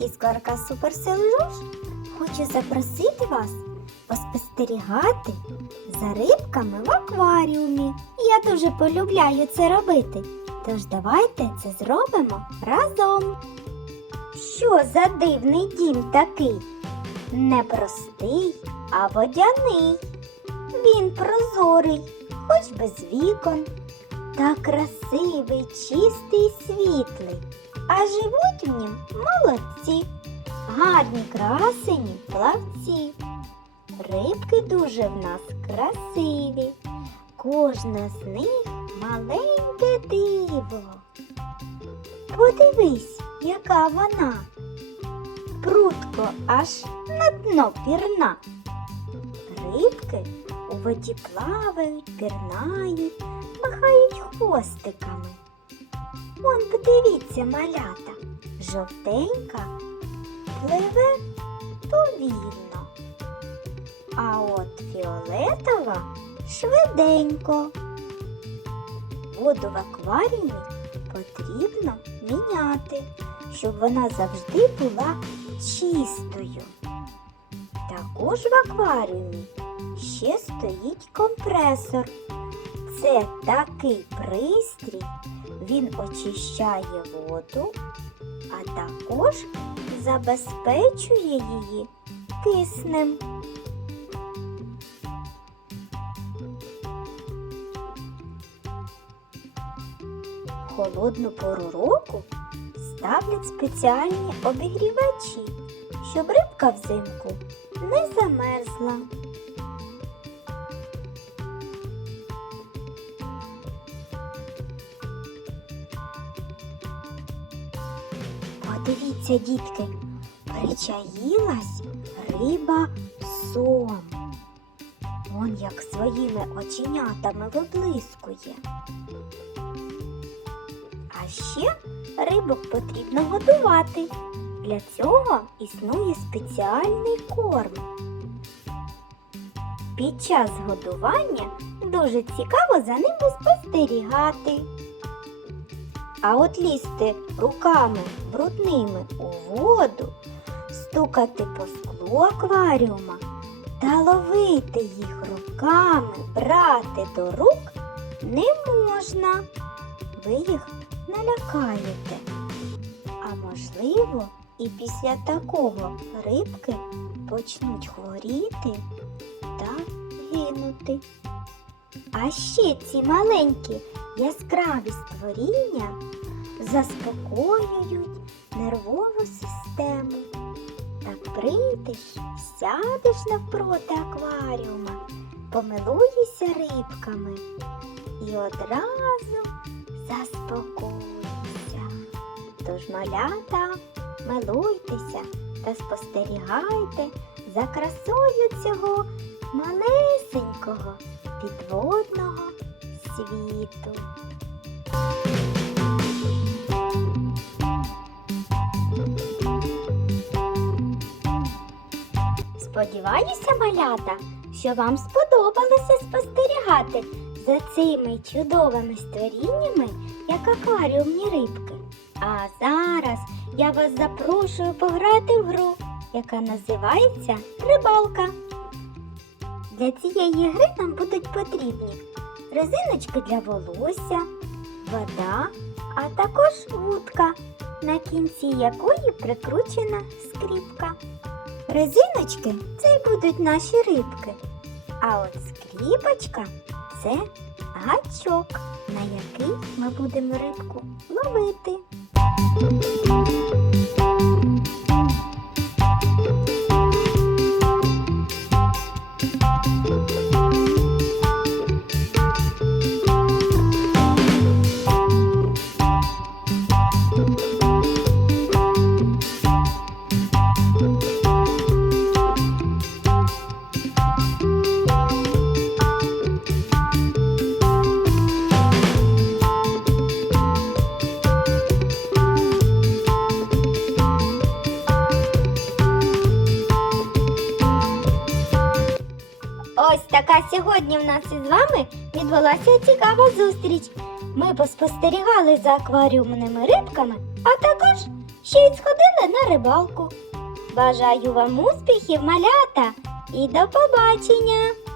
іскорка суперсил Жуж. Хочу запросити вас поспостерігати за рибками в акваріумі. Я дуже полюбляю це робити. Тож давайте це зробимо разом. Що за дивний дім такий? Не простий, а водяний. Він прозорий, хоч без вікон. Та красивий, чистий, світлий. А живуть в нім молодці, гарні красені плавці. Рибки дуже в нас красиві. Кожна з них маленьке диво. Подивись, яка вона. Прутко аж на дно пірна. Рибки у воді плавають, пірнають, махають хвостиками. Вон подивіться, малята, жовтенька пливе повільно, а от фіолетова швиденько. Воду в акваріумі потрібно міняти, щоб вона завжди була чистою. Також в акваріумі ще стоїть компресор. Це такий пристрій, він очищає воду, а також забезпечує її киснем. Холодну пору року ставлять спеціальні обігрівачі, щоб рибка взимку не замерзла. Подивіться, дітки, причаїлась риба сом. Он як своїми оченятами виблискує. А ще рибок потрібно годувати. Для цього існує спеціальний корм. Під час годування дуже цікаво за ними спостерігати. А от лізти руками брудними у воду, стукати по склу акваріума та ловити їх руками, брати до рук не можна. Ви їх налякаєте. А можливо, і після такого рибки почнуть хворіти та гинути. А ще ці маленькі яскраві створіння заспокоюють нервову систему. Так прийдеш, сядеш навпроти акваріума, помилуєшся рибками і одразу заспокоїшся. Тож, малята, милуйтеся та спостерігайте за красою цього малесенького підводного світу. Сподіваюся, малята, що вам сподобалося спостерігати за цими чудовими створіннями, як акваріумні рибки. А зараз я вас запрошую пограти в гру, яка називається Рибалка. Для цієї гри нам будуть потрібні резиночки для волосся, вода, а також вудка, на кінці якої прикручена скріпка. Резиночки це й будуть наші рибки, а от скріпочка це гачок, на який ми будемо рибку ловити. Ось така сьогодні в нас із вами відбулася цікава зустріч. Ми поспостерігали за акваріумними рибками, а також ще й сходили на рибалку. Бажаю вам успіхів, малята, і до побачення!